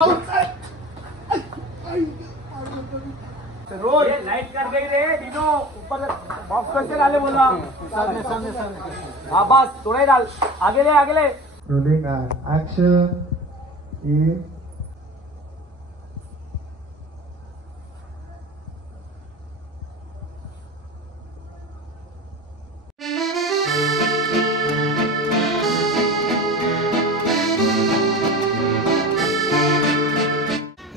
Light कर गई रे डिनो ऊपर बॉक्स करके डाले बोला हाँ बस थोड़ा ही डाल आगे ले रोलिंग एक्शन ये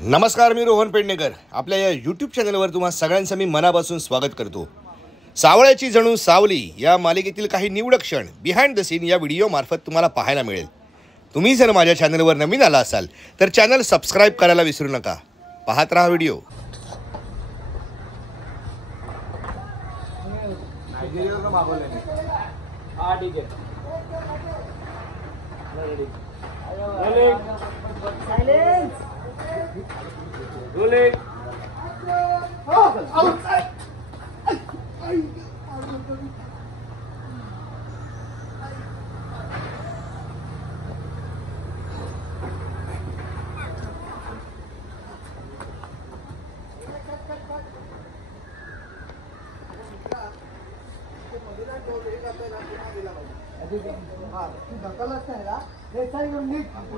नमस्कार, मी रोहन पेडणेकर. आपल्या या यूट्यूब चॅनलवर तुम्हा सगळ्यांचं मी मनापासून स्वागत करतो. सावळ्याची जणू सावली या मालिकेतील काही निवडक क्षण बिहाइंड द सीन या व्हिडिओ मार्फत तुम्हाला पाहायला मिळेल. तुम्ही जर माझ्या चॅनलवर नवीन आला असाल तर चॅनल सबस्क्राइब करायला विसरू नका. पाहत राहा व्हिडिओ. रोलिंग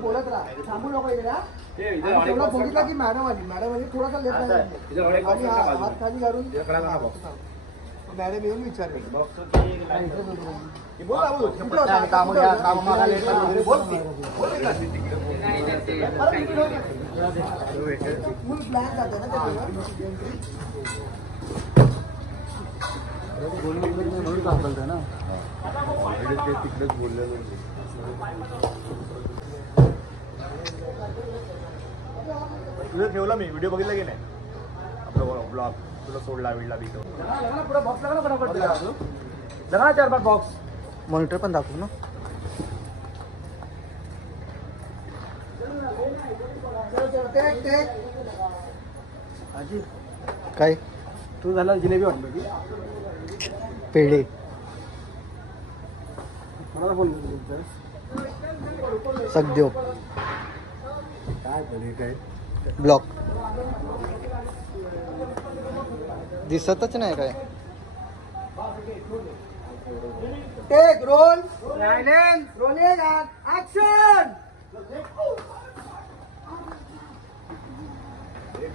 बोलत राहा थांबू नको बघितला की मॅडम आली थोडासा लेट आणि हात खाली घालून मॅडम येऊन विचारले प्लॅन जाते ना तिकडेच बोललेलो. तुझं ठेवलं मी व्हिडिओ बघितला की नाही आपलं ब्लॉग तुला सोडला पुढे बॉक्स लगा ना फटाफट लगा 4-5 बॉक्स मॉनिटर पण दाखवू ना. काय तू झाला जिलेबी वाटलं की पेढे मला फोन सगदेव काय पेढे काय ब्लॉक दिसतच नाही काय. Take roll silence rolling action.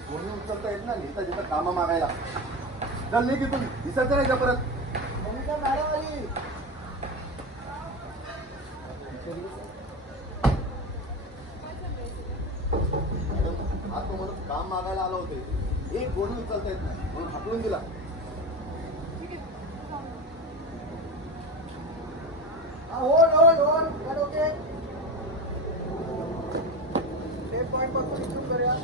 कोणी उचलता येत ना लिहिता जिथं कामं मागायला जल्ली की तुम्ही दिसायचं नाही का परत. मॅडम आली आज तुम्हाला काम मागायला आलं होते एक कोणी उचलता येत नाही म्हणून हाकलून दिला. होल्ड ओके सेट पॉइंट पासून इथून करूया.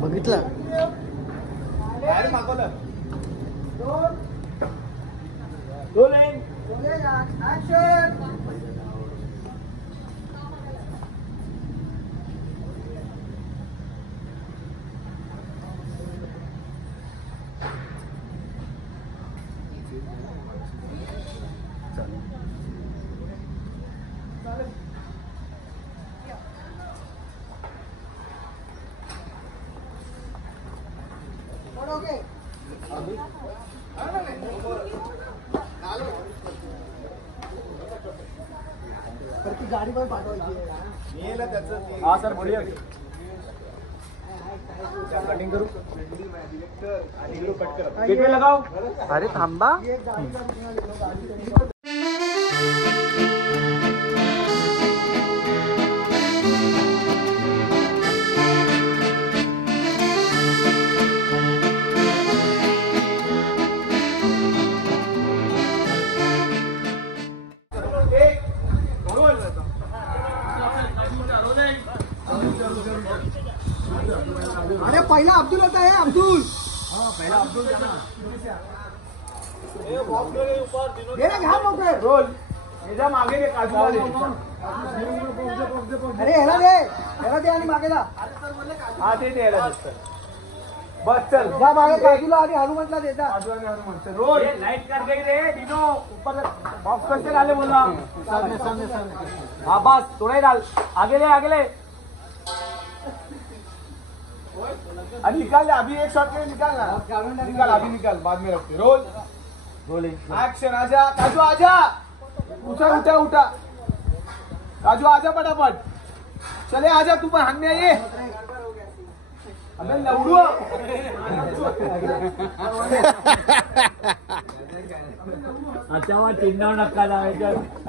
बघितलं रोलिंग ऍक्शन. ओके तर ती गाडी पण पाठवायची. हाँ सर बोलिए कटिंग करूँ गेट में लगाओ. अरे थांबा. अरे पहिला अब्दुल होता है अब्दुल. पहला अब्दुल घ्या मोठे रोल याच्या मागे दे काजू वाले. अरे ह्याला दे आणि मागे जा. हा ते द्यायला दिसतं. बस चल जा मागे काजूला आणि हनुमंतला देता रोल लाइट कर गई रे डिनो ऊपर बॉक्स कैसे डाले बोला हाँ बस थोड़ा ही डाल आगे ले आणि निकाल अभी एक शॉट के निकालना निकाल बाद में रखते रोल एक्शन आजा काजू आजा उठा काजू आजा फटाफट चले आजा तू पण हाणणे ये अबे लवडू अच्छा वहाँ चिन्ह नक्का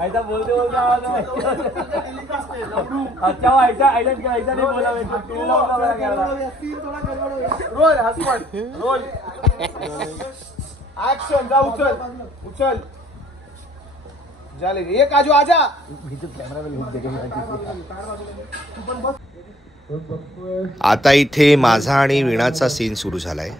ऐसा बोलते आवाज अच्छा वो ऐसा नहीं बोला रोल हसपट रोल एक्शन जा उचल झाले ये काजू आजा आता इथे माझा आणि वीणाचा सीन सुरू झालाय.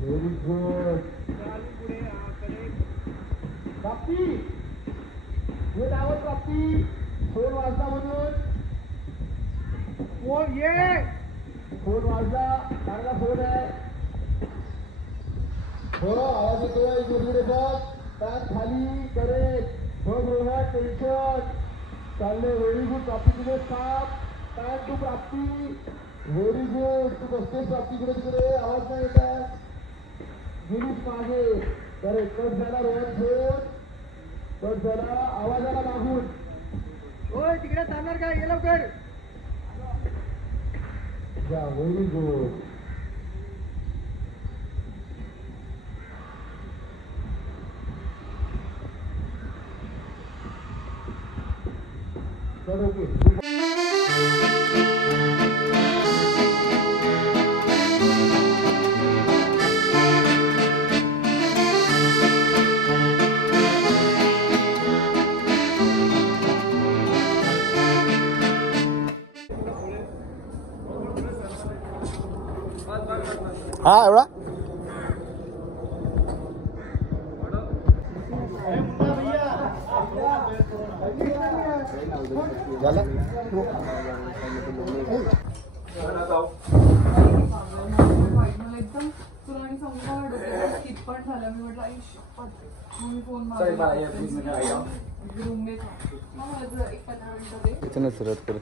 Very good. प्राप्ती गुड आवर प्राप्ती फोन वाजला म्हणून फोन वाजला चांगला फोन आहे हो आवाज येतोय इकडे बघ पॅक खाली करेक्ट बघ रोहन टेन्शन चालले व्हेरी गुड प्राप्ती तुझे स्टाफ पॅक टू प्राप्ती व्हेरी गुड तू बसतेस प्राप्ती तिकडे आवाज नाही येत आहे गिरीश मागे करेक्ट कट झाला रोहन फोन कट झाला आवाज आला मागून होय तिकडे जाणार का ये लवकर या व्हेरी गुड ओके हा एवढा झाला एकदम तुला आणि सांगू किट पण झालं मी म्हटलं आई शपथ मी फोन मारला रूममेट माझं एक 15 मिनिटं दे कितना सुरुवात करू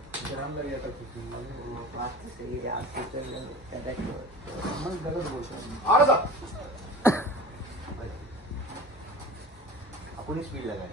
आपण स्पीड लगाय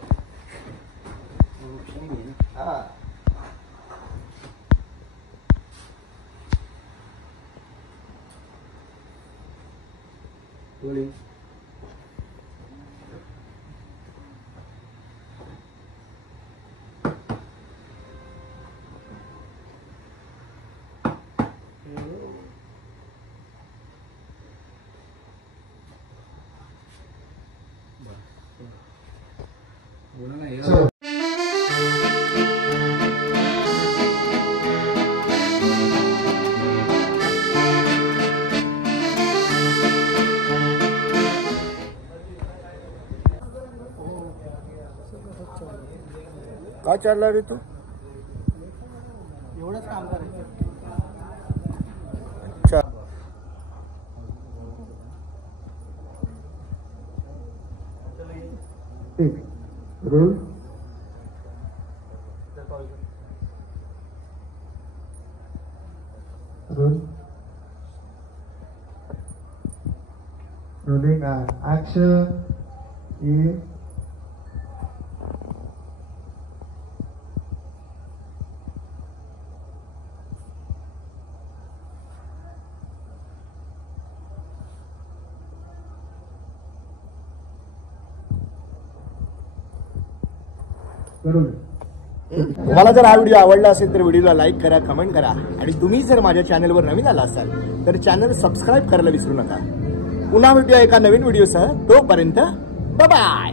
काय चालला रे तू एवढंच काम करायचं रोल रोल रोलिंग ऍक्शन ए तुम्हाला जर हा व्हिडिओ आवडला असेल तर व्हिडिओला लाईक करा, कमेंट करा आणि तुम्ही जर माझ्या चॅनलवर नवीन आला असाल तर चॅनल सबस्क्राईब करायला विसरू नका. पुन्हा भेटूया एका नवीन व्हिडिओसह. तोपर्यंत बाय बाय.